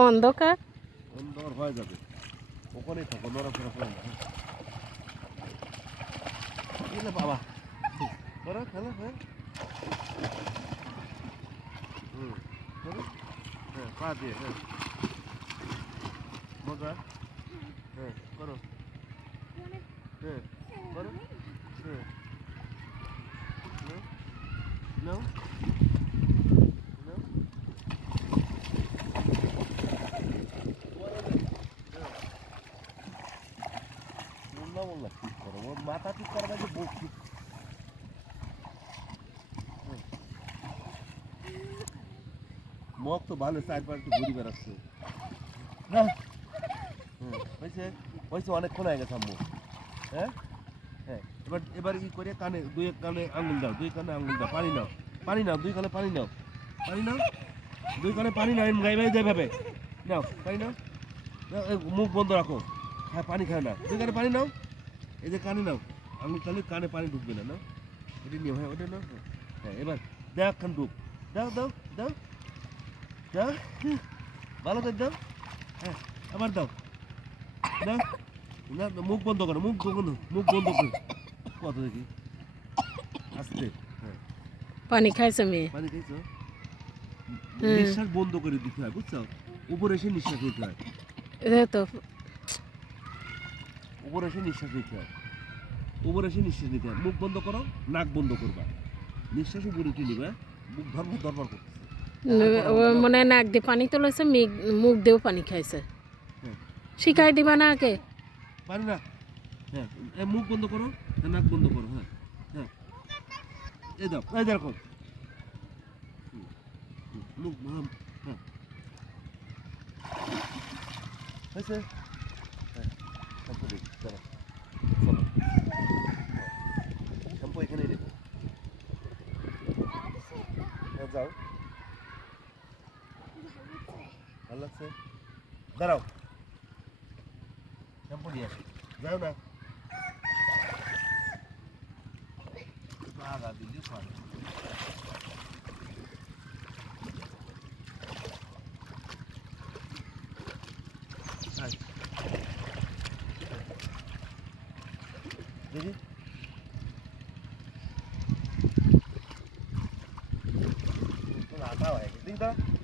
অন্ধকার অন্ধকার হয়ে যাবে ওখানেই থাকো নড়াচড়া করে না বাবা করো খেলো হ্যাঁ করো হ্যাঁ পা দিয়ে হ্যাঁ মজা হ্যাঁ করো হ্যাঁ করো হ্যাঁ নাও নাও মোল্লা ঠিক করো ওর মাথা ঠিক করা যে বুক ঠিক মগ তো ভালো চারবার একটু ঘুরি বেড়াচ্ছে না হয়েছে হয়েছে অনেকক্ষণ হয়ে গেছে আম্মু হ্যাঁ হ্যাঁ এবার ই করে কানে দুই কানে আঙুল দাও দুই কানে আঙুল দাও পানি নাও দুই কানে পানি নাও দুই কানে পানি নাও গাইবাই যায় ভাবে নাও পানি নাও মুখ বন্ধ রাখো হ্যাঁ পানি খায় না দুই কানে পানি নাও এই যে কানে নাও আঙুল তাহলে কানে পানি ঢুকবে না নাও এটি নিও হ্যাঁ ওটা নাও হ্যাঁ এবার দেখ খান ঢুক দাও দাও দাও দাও ভালো করে দাও হ্যাঁ আবার দাও দাও না মুখ বন্ধ করো মুখ বন্ধ করো কত দেখি আস্তে হ্যাঁ পানি খাইছো মেয়ে পানি খাইছো নিঃশ্বাস বন্ধ করে দিতে হয় বুঝছো উপরে এসে নিঃশ্বাস নিতে হয় তো উপরে এসে নিঃশ্বাস নিতে হয় উপরে এসে নিঃশ্বাস নিতে হয় মুখ বন্ধ করো নাক বন্ধ করবা নিঃশ্বাস উপরে উঠে নিবে মুখ ধরবার করতেছে মনে নাক দিয়ে পানি তুলেছে মুখ দিয়েও পানি খাইছে শিখাই দিবা না আগে পারি না হ্যাঁ মুখ বন্ধ করো নাক বন্ধ করো হ্যাঁ হ্যাঁ এই দাও এই দেখো মুখ হ্যাঁ হয়েছে হ্যাঁ শ্যাম্পু দেখি চলো চলো শ্যাম্পু এখানেই রেখো হ্যাঁ যাও ভালো লাগছে দাঁড়াও শ্যাম্পু নিয়ে আসি যাও না আগা দিলে পারে দেখি আটা হয়ে গেছে